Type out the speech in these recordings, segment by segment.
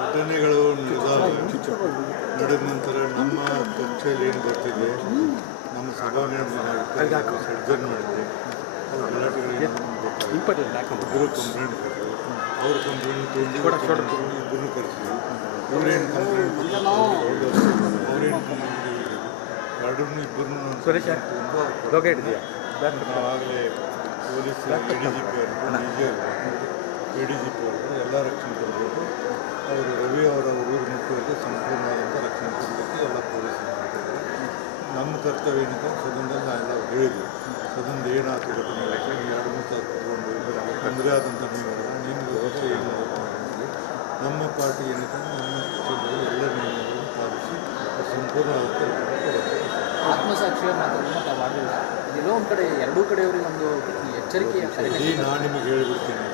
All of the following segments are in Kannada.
ಘಟನೆಗಳು ನಡೆದ ನಂತರ ನಮ್ಮ ಪಕ್ಷದಲ್ಲಿ ಏನು ಬರ್ತಿದೆ ನಮ್ಮ ಸಭಾಂಗಣ ಸರ್ಜನ್ ಮಾಡಿದೆ. ಅವ್ರ ಗಲಾಟೆಗಳಿಗೆ ಇಬ್ಬರು ಕಂಪ್ಲೇಂಟ್ ಕೊಟ್ಟರು. ಅವ್ರ ಕಂಪ್ಲೇಂಟ್ ತೊಗೊಂಡು ಇಬ್ಬರನ್ನು ಕರೆಸಿದ್ವಿ ಇವ್ರೇನು ಕಂಪ್ಲೇಂಟ್ ಅವ್ರೇನು ಕಂಪ್ಲೇಂಟ್ ಎರಡನ್ನೂ ಇಬ್ಬರನ್ನು ಸುರೇಶ ಲೋಕ ಹಿಡಿದೆಯಾ ನಾವಾಗಲೇ police A D G P ಅವರು D G A D G P ಅವರು ಎಲ್ಲ ರಕ್ಷಣೆ ಕೊಡಬೇಕು ಅವರು ರವಿ ಅವರ ಊರು ಮುಟ್ಟುವಲ್ಲಿ ಸಂಪೂರ್ಣವಾದಂಥ ರಕ್ಷಣೆ ಕೊಡಬೇಕು ಎಲ್ಲ ಪೊಲೀಸರು ಮಾಡ್ತಾರೆ ನಮ್ಮ ಅಂತ ಸದನದಲ್ಲಿ ನಾವೆಲ್ಲ ಹೇಳಿದ್ವಿ ಸದನದ ಏನಾಯ್ತು ಘಟನೆ ನೀವು ಎರಡು ಮೂರು ತಾಸು ಕೂತ್ಕೊಂಡು ತೊಂದರೆ ಆದಂಥ ನಿಯಮಗಳು ನಿಮಗೆ ವ್ಯವಸ್ಥೆ ಏನು ಮಾಡಬೇಕು ಅಂತ ನಮ್ಮ ಪಾರ್ಟಿ ಏನಿದೆ ನಮ್ಮ ಪಕ್ಷದಲ್ಲಿ ಎಲ್ಲ ನಿಯಮಗಳನ್ನು ಪಾಲಿಸಿ ಸಂಪೂರ್ಣ ಆತ್ಮಸಾಕ್ಷಿಯ ಮಾತನ್ನು ತಾವು ಆಡಲಿಲ್ಲ ಎಲ್ಲೋ ಒಂದು ಕಡೆ ಎರಡೂ ಕಡೆಯವರಿಗೆ ಒಂದು ಎಚ್ಚರಿಕೆಯ ಕರೆ ಇಡೀ ನಾನು ನಿಮಗೆ ಹೇಳಿಬಿಡ್ತೀನಿ.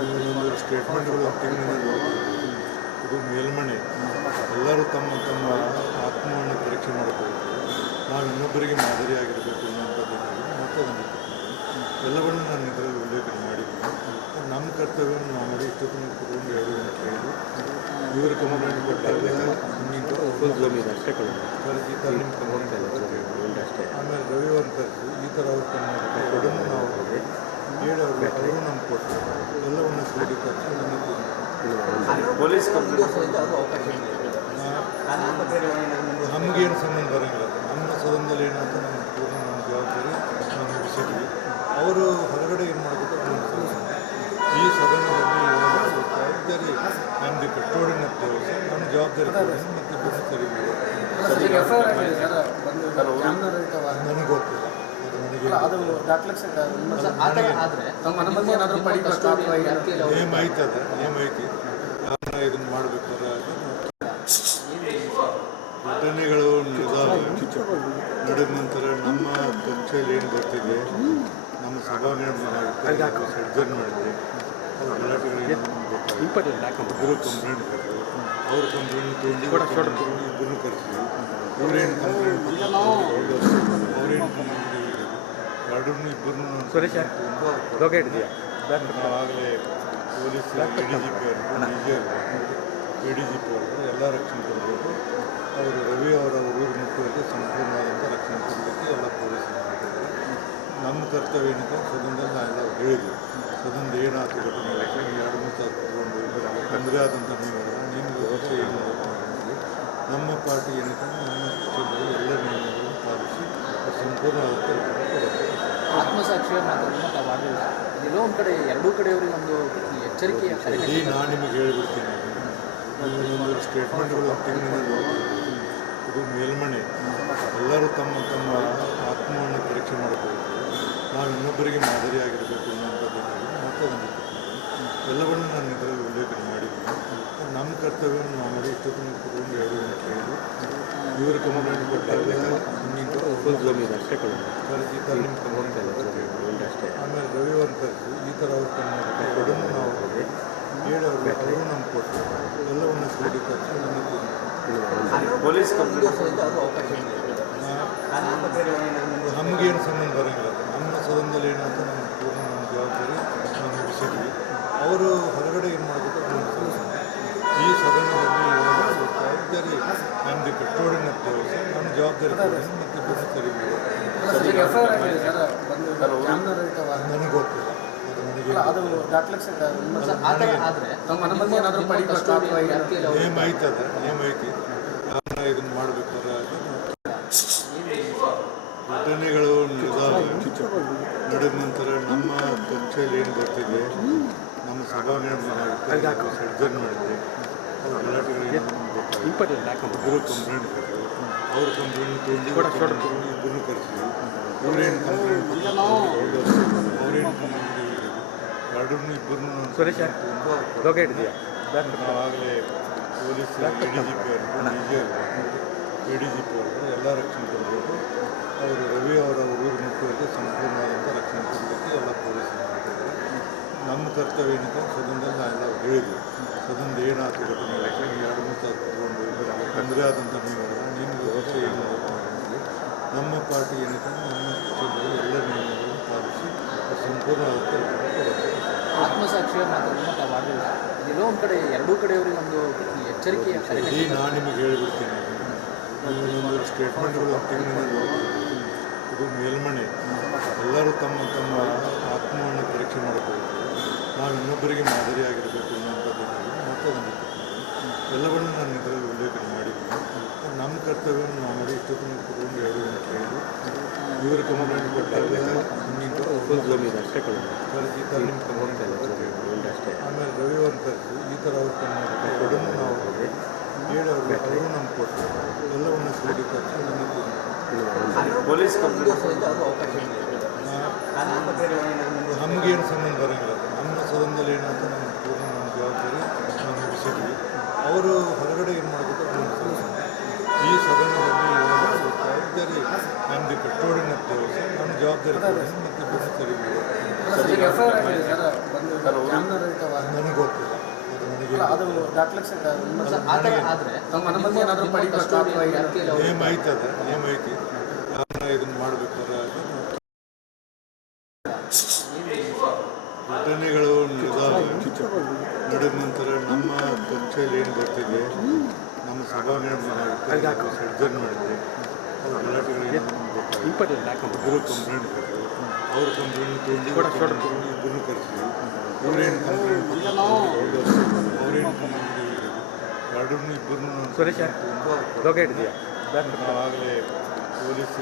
ಒಂದೊಂದು ಸ್ಟೇಟ್ಮೆಂಟ್ಗಳು ತಿಂಗಳಿಂದ ಇದು ಮೇಲ್ಮನೆ. ಎಲ್ಲರೂ ತಮ್ಮ ತಮ್ಮ ಆತ್ಮವನ್ನು ಪರೀಕ್ಷೆ ಮಾಡಬೇಕು. ನಾವು ಇನ್ನೊಬ್ಬರಿಗೆ ಮಾದರಿಯಾಗಿರಬೇಕು ಅನ್ನೋಂಥದ್ದು ಮತ್ತೆ ಒಂದು ಎಲ್ಲವನ್ನೂ ನಾನು ಇದರಲ್ಲಿ ಉಲ್ಲೇಖ ಮಾಡಿದ್ದೀನಿ. ನಮ್ಮ ಕರ್ತವ್ಯವನ್ನು ನಾವು ಮಾಡಿ ಇಷ್ಟೊತ್ತಿನ ಕುಟುಂಬ ಅಂತ ಹೇಳಿ ಕೇಳಿ. ಇವರು ಕಂಪ್ಲೇಂಟ್ ಕೊಟ್ಟಾಗ ಅಷ್ಟೇ ಕೊಡಿ ಈ ಥರ ನಿಮ್ಮ ಕಂಪ್ಲೇಂಟ್ ಅಷ್ಟೇ. ಆಮೇಲೆ ರವಿವಾರ ಕರೆದು ಈ ಥರ ಅವ್ರ ತಮ್ಮ ನಾವು ಹೇಳೋರು ಹೇಳಿ ಅವ್ರಿಗೆ ಅವರು ನಮ್ಗೆ ಕೊಟ್ಟು ಎಲ್ಲವನ್ನು ಸೇರಿ ನನಗೆ ಪೊಲೀಸ್ ಕಂಪ್ಲೇಂಟ್. ಅವಕಾಶ ನಮಗೇನು ಸಂಬಂಧ ಬರೋಂಗಿಲ್ಲ. ನಮ್ಮ ಏನು ಅಂತ ನಮ್ಮ ಪೂರ್ಣ ನಮ್ಮ ಜವಾಬ್ದಾರಿ ನಾವು ಮುಗಿಸಿದ್ವಿ ಅವರು ಹೊರಗಡೆ ಏನು ಮಾಡಬೇಕು ಈ ಸದನದಲ್ಲಿ ಏನಾದ್ರು ಜವಾಬ್ದಾರಿ ನಮ್ಮದು ಕಟ್ಟೋಡಿನ ನಮ್ಮ ಜವಾಬ್ದಾರಿ ಮತ್ತು ಬಸ್ ನನಗೆ ಗೊತ್ತಿಲ್ಲ? ನೇಮ್ ಐತದ ನೇಮ್ ಐತಿ. ನಾನು ಇದನ್ನು ಮಾಡ್ಬೇಕಾದ್ರೆ ಘಟನೆಗಳು ನಿಧಾನ ನಡೆದ ನಂತರ ನಮ್ಮ ಪಕ್ಷದಲ್ಲಿ ಏನು ಬರ್ತಿದೆ ನಮ್ಮ ಸಭಾಂಗಣ ಸರ್ಜನ್ ಮಾಡಿದೆ. ಇಬ್ಬರು ಕಂಪ್ಲೇಂಟ್ ಕೊಟ್ಟರು. ಅವ್ರ ಕಂಪ್ಲೇಂಟ್ ತೊಗೊಂಡು ಇಬ್ಬರನ್ನು ಕರೆಸಿದ್ರು. ಇವ್ರೇನು ಕಂಪ್ಲೇಂಟ್ ಅವ್ರೇನು ಕಂಪ್ಲೇಂಟ್ ಎರಡನ್ನೂ ಇಬ್ಬರನ್ನು Suresh ನಾವಾಗಲೇ police A D G P ಅವರು D G A D G P ಅವರು ಎಲ್ಲ ರಕ್ಷಣೆ ಕೊಡಬೇಕು ಅವರ ಊರು ಮುಟ್ಟುವಲ್ಲಿ ಸಂಪೂರ್ಣವಾದಂಥ ರಕ್ಷಣೆ ಕೊಡಬೇಕು ಎಲ್ಲ ಪೊಲೀಸರು ಮಾಡ್ತಾರೆ ಏನಿದೆ ಸದನದಲ್ಲಿ ನಾವೆಲ್ಲ ಹೇಳಿದ್ವಿ ಸದನದ ಏನಾಯ್ತು ಘಟನೆ ನೀವು ಎರಡು ಮೂರು ತಾಸು ಕೂತ್ಕೊಂಡು ತೊಂದರೆ ಆದಂಥ ನಿಮಗೆ ವ್ಯವಸ್ಥೆ ಏನು ನಮ್ಮ ಪಾರ್ಟಿ ಏನಿದೆ ನಮ್ಮ ಪಕ್ಷದಲ್ಲಿ ಎಲ್ಲ ನಿಯಮಗಳನ್ನು ಪಾಲಿಸಿ ಆತ್ಮಸಾಕ್ಷಿಯ ಮಾತನ್ನು ಎಲ್ಲೋ ಒಂದು ಕಡೆ ಎರಡೂ ಕಡೆಯವರಿಗೆ ಒಂದು ಎಚ್ಚರಿಕೆ ನಾನು ನಿಮಗೆ ಹೇಳಿಬಿಡ್ತೀನಿ. ಸ್ಟೇಟ್ಮೆಂಟ್ಗಳು ತಿಂಗಳಿಂದ ಇದು ಮೇಲ್ಮನೆ. ಎಲ್ಲರೂ ತಮ್ಮ ತಮ್ಮ ಆತ್ಮವನ್ನು ಪರೀಕ್ಷೆ ಮಾಡಬೇಕು ನಾವು ಇನ್ನೊಬ್ಬರಿಗೆ ಮಾದರಿಯಾಗಿರಬೇಕು ಅನ್ನೋಂಥದ್ದು ಮತ್ತೆ ಒಂದು ಎಲ್ಲವನ್ನು ನಾನು ಇದರಲ್ಲಿ ಉಲ್ಲೇಖ ಮಾಡಿದ್ದೀನಿ. ನಮ್ಮ ಕರ್ತವ್ಯವನ್ನು ನಾವು ಮಾಡಿ ಇಷ್ಟೊತ್ತಿನ ಕುಟುಂಬ ಎರಡು ಗಂಟೆ ಕೇಳಿ ಇವರು ಕಂಪ್ಲೇಂಟ್ ಕೊಟ್ಟಾಗಲೇ ಕೊಡಿ ಆಮೇಲೆ ರವಿವಾರ ಕರೆದು ಈ ಥರ ಅವ್ರು ಕಮಾಂಡ್ ಕೊಡನ್ನು ನಾವು ಹೇಳಿ ಅವ್ರಿಗೆ ಅವರು ನಮ್ಗೆ ಕೊಟ್ಟರು ಎಲ್ಲವನ್ನು ಕ್ರೋಢೀಕರಿಸಿ ನನಗೆ ಪೊಲೀಸ್ ಕಂಪ್ಲೇಂಟ್ ಅವಕಾಶ ನಮಗೇನು ಸಂಬಂಧ ಬರೋಂಗಿಲ್ಲ ನಮ್ಮ ಸದನದಲ್ಲಿ ಏನಂತ ನಮ್ಮ ಪೂರ್ಣ ನಮ್ಮ ಜವಾಬ್ದಾರಿ ನಾವು ಮುಗಿಸಿದ್ವಿ ಅವರು ಹೊರಗಡೆ ಏನು ಮಾಡಬೇಕು ಅದು ನಮ್ಮ ಸದನ ಈ ಸದನದಲ್ಲಿ ಏನಾದ್ರು ಜವಾಬ್ದಾರಿ ನಮ್ಮದು ಕಟ್ಟೋಡಿನ ತೋರಿಸಿ ನಮ್ಮ ಜವಾಬ್ದಾರಿ ಕೊಡಿ ಮತ್ತು ಬಿಟ್ಟು ಸರಿ ಮಾಡಿ. ಎಫ್ ಐ ಆರ್ ಆಗಿದೆ ಸರ್ ಬಂದು ಜಾಮೀನುರಹಿತವಾದ ನನಗೆ ಗೊತ್ತಿಲ್ಲ ಅದು ನನಗೆ ಅದು ಆ ಥರ ಆದರೆ ತಮ್ಮ ಅನುಮತಿ ಏನಾದರೂ ನೇಮ್ ಐತೆ ಏನು? ನೇಮ್ ಐತಿ ನಾನು ಇದನ್ನು ಮಾಡ್ಬೇಕಾದ್ರೆ ಘಟನೆಗಳು ನಡೆದ ನಂತರ ನಮ್ಮ ಪಕ್ಷದಲ್ಲಿ ಏನು ಗೊತ್ತಿದೆ ನಮ್ಮ ಸಭಾಂಗಣ ಮಾಡಿದ್ದೆ ಅವ್ರ ಹಾಕೊಂಬ ಇಬ್ಬರು ಕಂಪ್ಲೇಂಟ್ ಕೊಟ್ಟರು ಅವ್ರ ಕಂಪ್ಲೇಂಟ್ ತೊಗೊಂಡು ಇಬ್ಬರನ್ನು ಕರೆಸಿದ್ವಿ ಅವ್ರೇನು ಕಂಪ್ಲೇಂಟ್ ಅವ್ರೇನು ಕಂಪ್ಲೇಂಟ್ ಎರಡನ್ನೂ ಇಬ್ಬರನ್ನು ಸುರೇಶ ಲೋಕ ಹಿಡಿದೆಯಾ ನಾವಾಗಲೇ police A D G P ಅವರು D G A D G P ಅವರು ಎಲ್ಲ ರಕ್ಷಣೆ ಕೊಡಬೇಕು. ಅವರು ರವಿ ಅವರ ಊರು ಮುಟ್ಟುವಲ್ಲಿ ಸಂಪೂರ್ಣವಾದಂಥ ರಕ್ಷಣೆ ಕೊಡಬೇಕು. ಎಲ್ಲ ಪೊಲೀಸರು ನಮ್ಮ ಕರ್ತವ್ಯ ಏನಿದೆ ಸದನದಲ್ಲಿ ನಾವೆಲ್ಲ ಹೇಳಿದ್ವಿ ಸದನದ ಏನಾಯ್ತು ಆಯಿತು ನೀವು ಎರಡು ಮೂರು ಕೂತ್ಕೊಂಡು ತೊಂದರೆ ಆದಂಥ ನೀವು ನಿಮಗೆ ವ್ಯವಸ್ಥೆ ಏನು ಮಾಡಬೇಕು ಅಂತ ಹೇಳಿ ನಮ್ಮ ಪಾರ್ಟಿ ಏನಿದೆ ನಮ್ಮ ಪಕ್ಷದಲ್ಲಿ ಎಲ್ಲ ನಿಯಮಗಳನ್ನು ಪಾಲಿಸಿ ಸಂಪೂರ್ಣ ಆತ್ಮಸಾಕ್ಷಿಯ ಮಾತನ್ನು ಎಲ್ಲೋ ಒಂದು ಕಡೆ ಎರಡೂ ಕಡೆಯವರಿಗೆ ಒಂದು ಇಡೀ ನಾನು ನಿಮಗೆ ಹೇಳಿಬಿಡ್ತೀನಿ. ಒಂದೊಂದು ಸ್ಟೇಟ್ಮೆಂಟ್ಗಳು ತಿಂಗಳಿಂದ ಇದು ಮೇಲ್ಮನೆ. ಎಲ್ಲರೂ ತಮ್ಮ ತಮ್ಮ ಆತ್ಮವನ್ನು ಪರೀಕ್ಷೆ ಮಾಡಬೇಕು. ನಾವು ಇನ್ನೊಬ್ಬರಿಗೆ ಮಾದರಿಯಾಗಿರಬೇಕು ಅನ್ನೋಂಥದ್ದು ಮತ್ತೆ ಒಂದು ಎಲ್ಲವನ್ನೂ ನಾನು ಇದರಲ್ಲಿ ಉಲ್ಲೇಖ ಮಾಡಿದ್ದೀನಿ. ನಮ್ಮ ಕರ್ತವ್ಯವನ್ನು ನಾವು ಮಾಡಿ ಇಷ್ಟೊತ್ತಿನ ಕುಟುಂಬ ಎರಡು ಕೇಳಿ. ಇವರು ಕಂಪ್ಲೇಂಟ್ ಕೊಟ್ಟಾಗ ಆಮೇಲೆ ರವಿ ಕೊಡಿ ಕಂಪ್ಲೇಂಟ್ ರವಿವಾರ ಕರೆದು ಈ ಥರ ಅವ್ರು ಕೊಡನ್ನು ನಾವು ಹೇಳಿ ಅವ್ರಿಗೆ ಅವರು ನಮ್ಗೆ ಕೊಟ್ಟರು. ಎಲ್ಲವನ್ನು ಕ್ರೋಢೀಕರಿಸಿ ನಮಗೆ ಪೊಲೀಸ್ ನಮಗೇನು ಸಂಬಂಧ ಬರೋಂಗಿಲ್ಲ ನಮ್ಮ ಸದನದಲ್ಲಿ ಏನಂತ ನಮ್ಮ ಪೂರ್ಣ ನಮ್ಮ ಜವಾಬ್ದಾರಿ ನಾವು ಮುಗಿಸಿದ್ವಿ ಅವರು ಹೊರಗಡೆ ಏನು ಮಾಡಬೇಕು ಅದು ನಮ್ಮ ಸದನ. ಈ ಸದನದಲ್ಲಿ ಏನಾದ್ರು ಜವಾಬ್ದಾರಿ ನಮ್ಮದು ಕಟ್ಟೋಡಿನ ದೇವಸ ನಮ್ಮ ಜವಾಬ್ದಾರಿ ಕೊಡಿ ಮತ್ತು ನನಗೆ ಗೊತ್ತಿಲ್ಲ ಅದು? ನೇಮ್ ಐತದ ನೇಮ್ ಐತಿ ನಾನು ಇದನ್ನು ಮಾಡ್ಬೇಕಾದ್ರೆ ಘಟನೆಗಳು ನಡೆದ ನಂತರ ನಮ್ಮ ಕಕ್ಷೆಯಲ್ಲಿ ಏನು ಬರ್ತಿದೆ ನಮ್ಮ ಸಭಾಂಗಣ ಸರ್ಜನ್ ಮಾಡಿದ್ವಿ ಅವ್ರ ಗಲಾಟೆಗಳಿಗೆ. ಇಂಪಾರ್ಟೆಂಟ್ ಹಾಕೊಂಬ ಇಬ್ಬರು ಕಂಪ್ಲೇಂಟ್ ಕೊಟ್ಟರು ಅವ್ರ ಕಂಪ್ಲೇಂಟ್ ತೊಗೊಂಡು ಇಬ್ಬರನ್ನು ಕರೆಸಿದ್ವಿ ಇವ್ರೇನು ಕಂಪ್ಲೇಂಟ್ ಅವ್ರೇನು ಎರಡನ್ನೂ ಇಬ್ಬರನ್ನು ಸುರೇಶ ಇದೆಯಾ ನಾವಾಗಲೇ police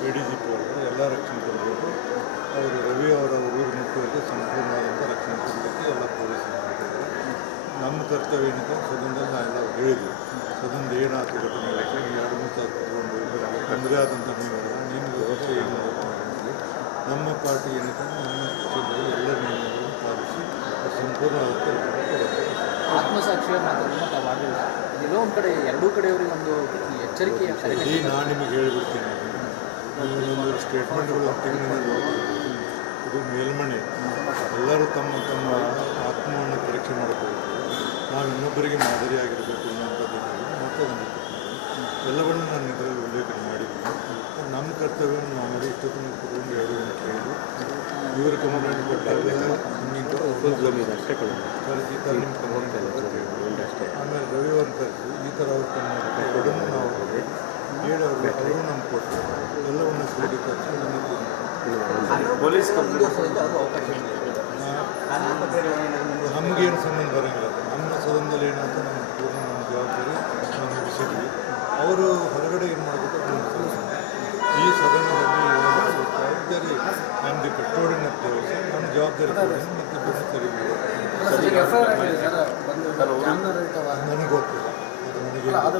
A D G P ಅವರು ಅವರು ಎಲ್ಲ ರಕ್ಷಣೆ ಕೊಡಬೇಕು ಅವರು ರವಿ ಅವರ ಊರು ಮುಟ್ಟುವಂತೆ ಸಂಪೂರ್ಣವಾದಂಥ ರಕ್ಷಣೆ ಕೊಡಲಿಕ್ಕೆ ಎಲ್ಲ ಪೊಲೀಸರು. ನಮ್ಮ ಕರ್ತವ್ಯ ಏನಿದೆ ಸದನದಲ್ಲಿ ನಾವೆಲ್ಲ ಹೇಳಿದ್ವಿ ಏನಾಯ್ತು ಎರಡು ಮೂರು ತಾಸು ಕೂತ್ಕೊಂಡು ನಮ್ಮದೇ ಆದಂಥ ನಿಯಮಗಳು ನಿಯಮಗಳ ಬಗ್ಗೆ ಏನು ಮಾಡಬೇಕು ಅಂತ ನಮ್ಮ ಪಾರ್ಟಿ ಏನಿದೆ ನಮ್ಮ ಪಕ್ಷದಲ್ಲಿ ಎಲ್ಲ ನಿಯಮಗಳನ್ನು ಪಾಲಿಸಿ ಸಂಪೂರ್ಣ ಆತ್ಮಸಾಕ್ಷಿಯ ಮಾತನ್ನು ಆಡಲಿಲ್ಲ ಎಲ್ಲೋ ಒಂದು ಕಡೆ ಎರಡೂ ಕಡೆಯವರಿಗೆ ಒಂದು ಇಡೀ ನಾನು ನಿಮಗೆ ಹೇಳಿಬಿಡ್ತೀನಿ. ಒಂದೊಂದು ಸ್ಟೇಟ್ಮೆಂಟ್ಗಳು ತಿಂಗಳಿಂದ ಇದು ಮೇಲ್ಮನೆ. ಎಲ್ಲರೂ ತಮ್ಮ ತಮ್ಮ ಆತ್ಮವನ್ನು ಪರೀಕ್ಷೆ ಮಾಡಬೇಕು ನಾವು ಇನ್ನೊಬ್ಬರಿಗೆ ಮಾದರಿಯಾಗಿರಬೇಕು ಅನ್ನೋಂಥದ್ದು ಮತ್ತೆ ಅದನ್ನು ಎಲ್ಲವನ್ನೂ ನಾನು ಇದರಲ್ಲಿ ಉಲ್ಲೇಖ ಮಾಡಿದ್ದೀನಿ ನಮ್ಮ ಕರ್ತವ್ಯವನ್ನು ನಾವು ಮಾಡಿ ಇಷ್ಟೊತ್ತಿನ ಕುಟುಂಬ ಎರಡು ಕೇಳಿ ಇವರು ಫುಲ್ ಝೂಮ್ ಇದೆ ಅಷ್ಟೇ ಕೊಡಿ ಈ ಥರ ನಿಮ್ಮ ಒಂದು ಅಷ್ಟೇ ಆಮೇಲೆ ರವಿವಾರ ಕರೆದು ಈ ಥರ ಅವ್ರು ತಮ್ಮ ಕೊಡನ್ನು ನಾವು ಹೇಳೋರು ಅವರು ನಮ್ಗೆ ಕೊಟ್ಟರು ಎಲ್ಲವನ್ನು ಕ್ರೋಢೀಕರಿಸಿ ನಮಗೆ ಪೊಲೀಸ್ ನಮಗೇನು ಸಂಬಂಧ ಬರೋಂಗಿಲ್ಲ. ನಮ್ಮ ಸದನದಲ್ಲಿ ಏನಂತ ನಮ್ಮ ಪೂರ್ಣ ನಮ್ಮ ಜವಾಬ್ದಾರಿ ನಾವು ಮುಗಿಸಿದ್ವಿ ಅವರು ಹೊರಗಡೆ ಏನು ಮಾಡಬೇಕು ನಮ್ಮ. ಈ ಸದನದಲ್ಲಿ ಜವಾಬ್ದಾರಿ ನಮ್ಮದು ಕಟ್ಟೋಡಿನ ದೇವಸ ನಮ್ಮ ಜವಾಬ್ದಾರಿ ಮತ್ತು ಬಸ್ ಸರಿ ನನಗೆ ಗೊತ್ತಿಲ್ಲ ಅದು?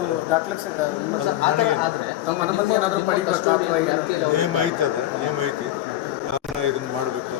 ನೇಮ್ ಐತದ ನೇಮ್ ಐತಿ ನಾನು ಇದನ್ನು ಮಾಡಬೇಕಾದ್ರೆ